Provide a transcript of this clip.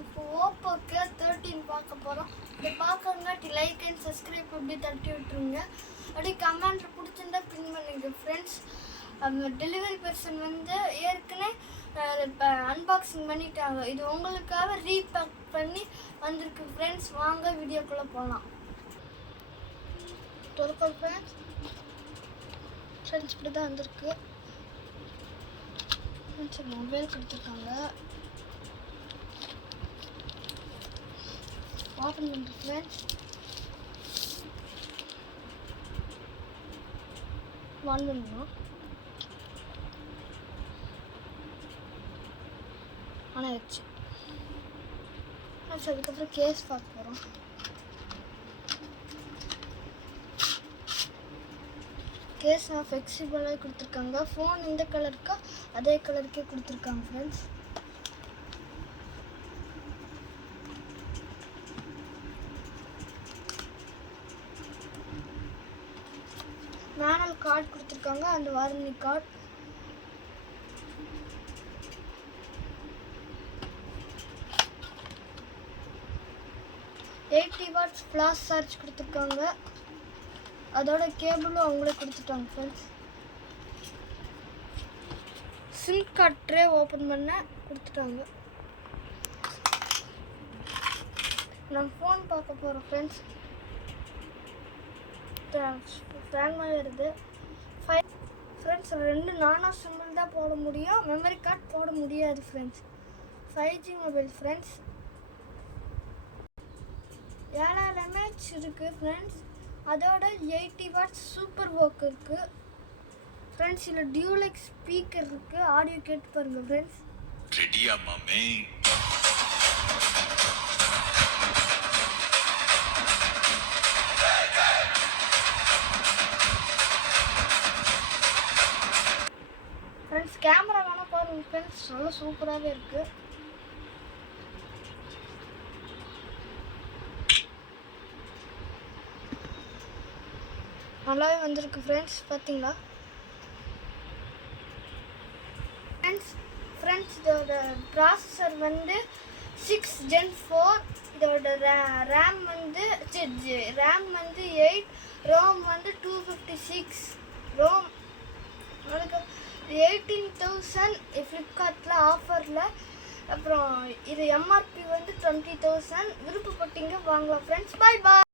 இப்போ ஓப்போக்கு 13 பார்க்க போகிறோம். இதை பார்க்கறங்காட்டி லைக் அண்ட் சப்ஸ்கிரைப் அப்படி தட்டி விட்டுருங்க. அப்படியே கமெண்ட் பிடிச்சிருந்தா பின் பண்ணுங்க ஃப்ரெண்ட்ஸ். அந்த டெலிவரி பர்சன் வந்து ஏற்கனவே இப்போ அன்பாக்சிங் பண்ணிட்டாங்க. இது உங்களுக்காக ரீபேக் பண்ணி வந்திருக்கு ஃப்ரெண்ட்ஸ். வாங்க வீடியோக்குள்ளே போகலாம். டொர்க்கல் ஃப்ரெண்ட்ஸ் இப்படி தான் வந்திருக்கு. மொபைல் கொடுத்துருக்காங்க. ஓப்பன் பண்ணுறேன் ஃப்ரெண்ட்ஸ். ஆன் பண்ணணும். ஆனால் ஆயிடுச்சு ஃப்ரெண்ட்ஸ். அதுக்கப்புறம் கேஸ் பார்க்க போகிறோம். கேஸ் ஃப்ளெக்சிபிளாக கொடுத்துருக்காங்க. ஃபோன் இந்த கலருக்கா அதே கலருக்கே கொடுத்துருக்காங்க ஃப்ரெண்ட்ஸ். மேனுவல் கார்டு கொடுத்துருக்காங்க. அந்த வாரண்டி கார்டு. $80 ஃப்ளாஷ் சார்ஜ் கொடுத்துருக்காங்க. அதோட கேபிளும் அவங்களே கொடுத்துட்டாங்க friends. Sim card tray open பண்ண கொடுத்துட்டாங்க. நம்ம ஃபோன் பார்க்க போகிறோம் ஃப்ரெண்ட்ஸ். ஃபேன்மாக வருது ஃப்ரெண்ட்ஸ். 2 நானோ சிம்பிள் தான் போட முடியும், மெமரி கார்டு போட முடியாது friends. 5G mobile friends. 7000 mAh இருக்குது ஃப்ரெண்ட்ஸ். அதோட $80 சூப்பர் வோக் இருக்குது ஃப்ரெண்ட்ஸ். இதில் டியூலெக்ஸ் ஸ்பீக்கர் இருக்குது. ஆடியோ கேட்டு பாருங்கள் ஃப்ரெண்ட்ஸ். ரெடியா மாமே? ஃப்ரெண்ட்ஸ் கேமரா வேணால் பாருங்கள் ஃப்ரெண்ட்ஸ். நல்லா சூப்பராகவே இருக்குது. நல்லாவே வந்திருக்கு ஃப்ரெண்ட்ஸ். பார்த்தீங்களா ஃப்ரெண்ட்ஸ் இதோட ப்ராசஸர் வந்து 6 Gen 4. இதோட ரேம் வந்து 8, ரோம் வந்து 256 ரோம். அதுக்கு 18,000 ஃப்ளிப்கார்ட்டில் ஆஃபரில். அப்புறம் இது எம்ஆர்பி வந்து 20,000. விருப்பப்பட்டீங்க வாங்கலாம் ஃப்ரெண்ட்ஸ். பாய் பாய்.